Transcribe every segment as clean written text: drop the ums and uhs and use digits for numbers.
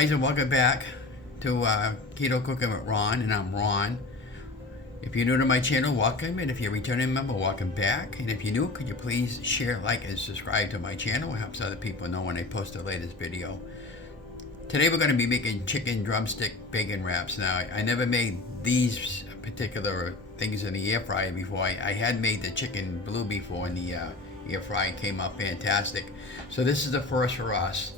guys, and welcome back to Keto Cooking with Ron, and I'm Ron. If you're new to my channel, welcome, and if you're a returning member, welcome back. And if you're new, could you please share, like, and subscribe to my channel? It helps other people know when I post the latest video. Today we're going to be making chicken drumstick bacon wraps. Now, I never made these particular things in the air fryer before. I had made the chicken blue before, and the air fryer came out fantastic. So this is the first for us.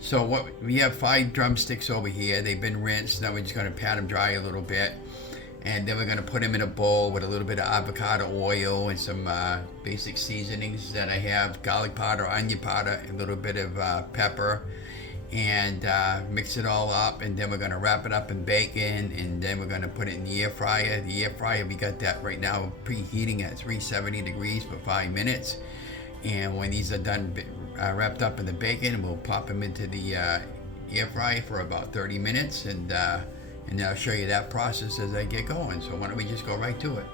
So what we have 5 drumsticks over here. They've been rinsed. Now we're just going to pat them dry a little bit, and then we're going to put them in a bowl with a little bit of avocado oil and some basic seasonings that I have: garlic powder, onion powder, a little bit of pepper, and mix it all up. And then we're going to wrap it up in bacon, and then we're going to put it in the air fryer. The air fryer, we got that right now preheating at 370 degrees for 5 minutes. And when these are done wrapped up in the bacon, we'll pop them into the air fryer for about 30 minutes, and I'll show you that process as I get going. So why don't we just go right to it.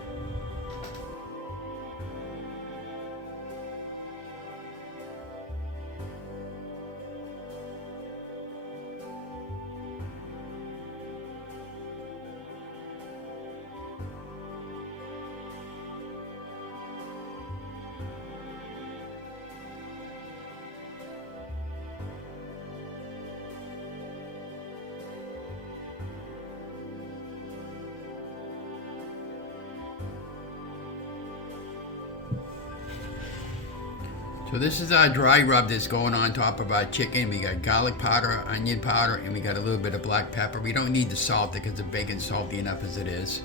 So this is our dry rub that's going on top of our chicken. We got garlic powder, onion powder, and we got a little bit of black pepper. We don't need to salt it because the bacon's salty enough as it is.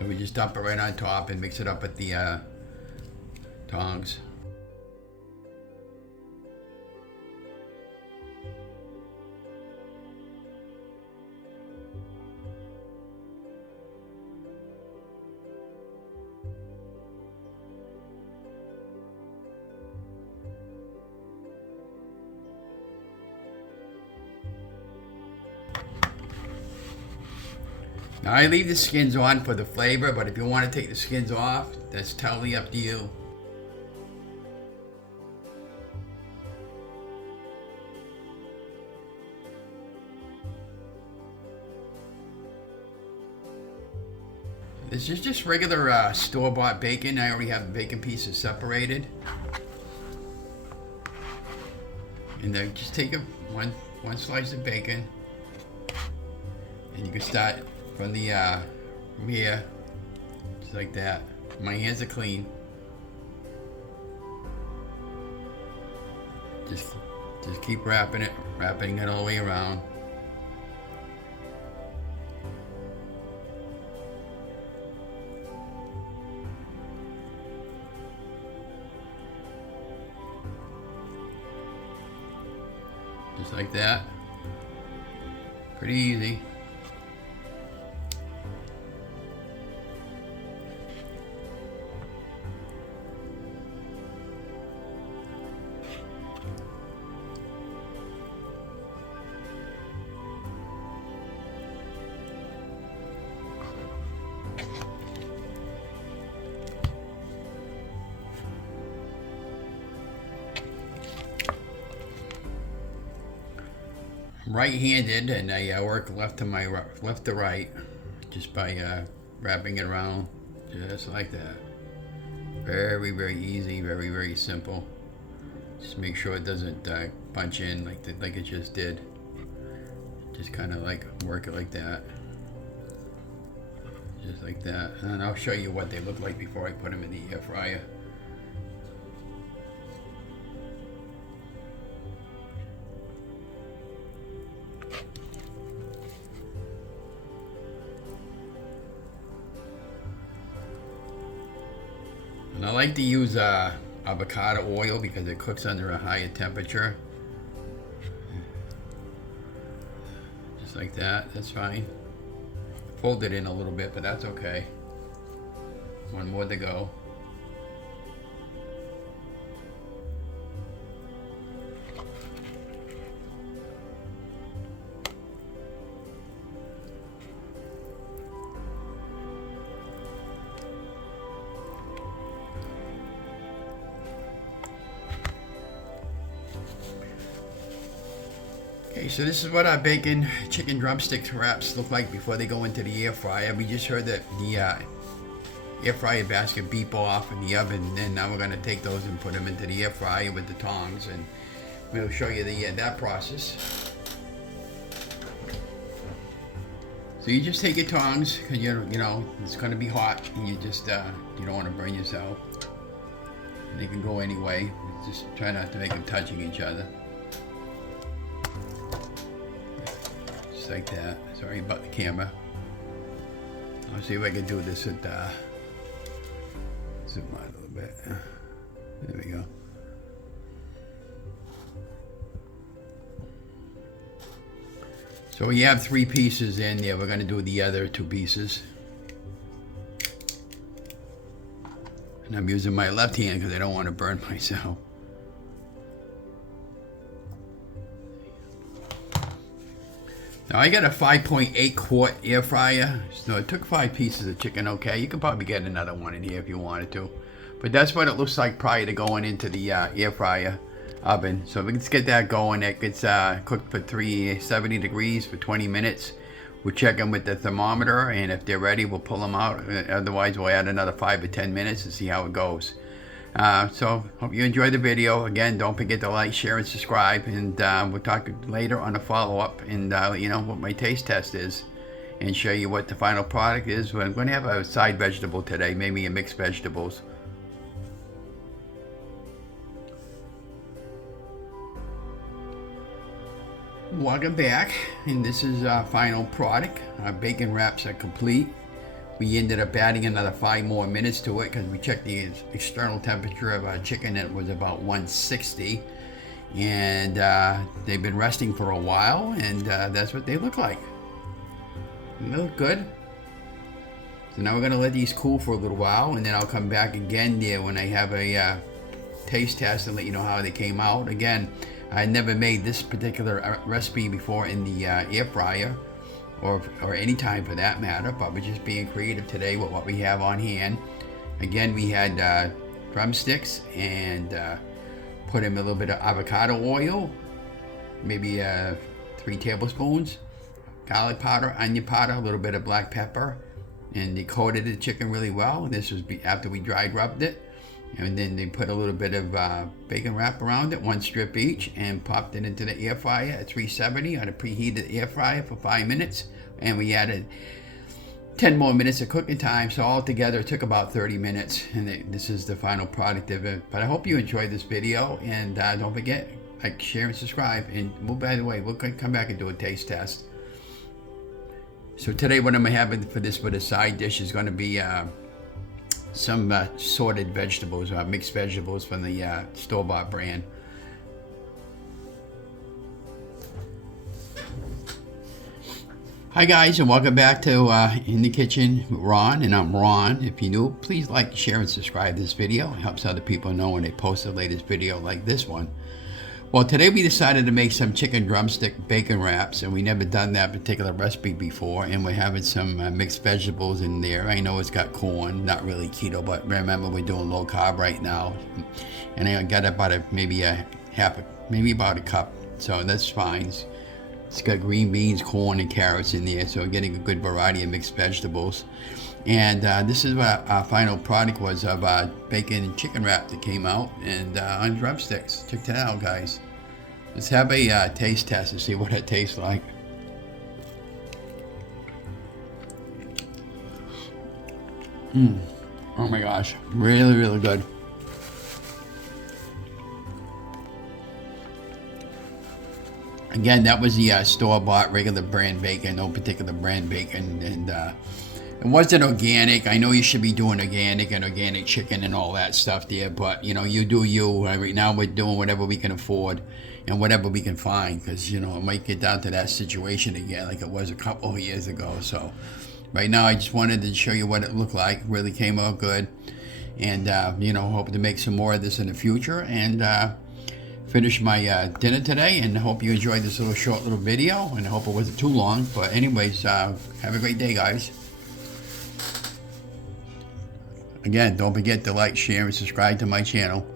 And we just dump it right on top and mix it up with the tongs. Now I leave the skins on for the flavor, but if you want to take the skins off, that's totally up to you. This is just regular store-bought bacon. I already have the bacon pieces separated. And then just take one slice of bacon, and you can start from the from here, just like that. My hands are clean. Just keep wrapping it all the way around. Just like that. Pretty easy. Right-handed, and I work left to right, just by wrapping it around, just like that. Very, very easy, very, very simple. Just make sure it doesn't punch in like it just did. Just kind of like work it like that, just like that. And I'll show you what they look like before I put them in the air fryer. And I like to use avocado oil because it cooks under a higher temperature. Just like that, that's fine. Fold it in a little bit, but that's okay. One more to go. Okay, so this is what our bacon chicken drumsticks wraps look like before they go into the air fryer. We just heard that the air fryer basket beep off in the oven, and now we're going to take those and put them into the air fryer with the tongs, and we'll show you that process. So you just take your tongs, because you know it's going to be hot, and you just you don't want to burn yourself. And they can go anyway. Just try not to make them touching each other. Just like that. Sorry about the camera. I'll see if I can do this with zoom out a little bit. There we go. So we have 3 pieces in there. We're going to do the other 2 pieces. And I'm using my left hand because I don't want to burn myself. Now I got a 5.8 quart air fryer, so it took 5 pieces of chicken. Okay, you could probably get another one in here if you wanted to, but that's what it looks like prior to going into the air fryer oven. So let's get that going. It gets cooked for 370 degrees for 20 minutes. We'll check them with the thermometer, and if they're ready, we'll pull them out. Otherwise, we'll add another 5 or 10 minutes and see how it goes. So hope you enjoyed the video. Again, don't forget to like, share, and subscribe, and we'll talk later on a follow-up and let you know what my taste test is and show you what the final product is. I'm going to have a side vegetable today, maybe a mixed vegetables. Welcome back, and this is our final product. Our bacon wraps are complete. We ended up adding another 5 more minutes to it because we checked the external temperature of our chicken. It was about 160, and they've been resting for a while, and that's what they look like. They look good. So now we're going to let these cool for a little while, and then I'll come back again there when I have a taste test and let you know how they came out. Again, I never made this particular recipe before in the air fryer, or any time for that matter, but we're just being creative today with what we have on hand. Again, we had drumsticks, and put in a little bit of avocado oil, maybe 3 tablespoons, garlic powder, onion powder, a little bit of black pepper, and they coated the chicken really well. This was after we dry rubbed it. And then they put a little bit of bacon wrap around it, 1 strip each, and popped it into the air fryer at 370 on a preheated air fryer for 5 minutes. And we added 10 more minutes of cooking time, so altogether it took about 30 minutes. And this is the final product of it. But I hope you enjoyed this video, and don't forget, like, share, and subscribe. And by the way, we'll come back and do a taste test. So today what I'm having for this with a side dish is going to be some sorted vegetables, mixed vegetables from the store-bought brand. Hi guys, and welcome back to In the Kitchen with Ron, and I'm Ron. If you're new, please like, share, and subscribe to this video. It helps other people know when they post the latest video like this one. Well, today we decided to make some chicken drumstick bacon wraps, and we never done that particular recipe before, and we're having some mixed vegetables in there. I know it's got corn, not really keto, but remember we're doing low carb right now, and I got about maybe about a cup, so that's fine. It's got green beans, corn, and carrots in there, so we're getting a good variety of mixed vegetables. And this is what our final product was of bacon chicken wrap that came out, and on drumsticks. Check that out, guys. Let's have a taste test and see what it tastes like. Oh my gosh, really, really good. Again, that was the store-bought regular brand bacon, no particular brand bacon, and it wasn't organic. I know you should be doing organic and organic chicken and all that stuff there, but you know, you do you. Right now we're doing whatever we can afford and whatever we can find, because you know, it might get down to that situation again like it was a couple of years ago. So right now I just wanted to show you what it looked like. Really came out good, and you know, hope to make some more of this in the future, and finish my dinner today, and hope you enjoyed this short little video, and I hope it wasn't too long. But anyways, have a great day, guys. Again, don't forget to like, share, and subscribe to my channel.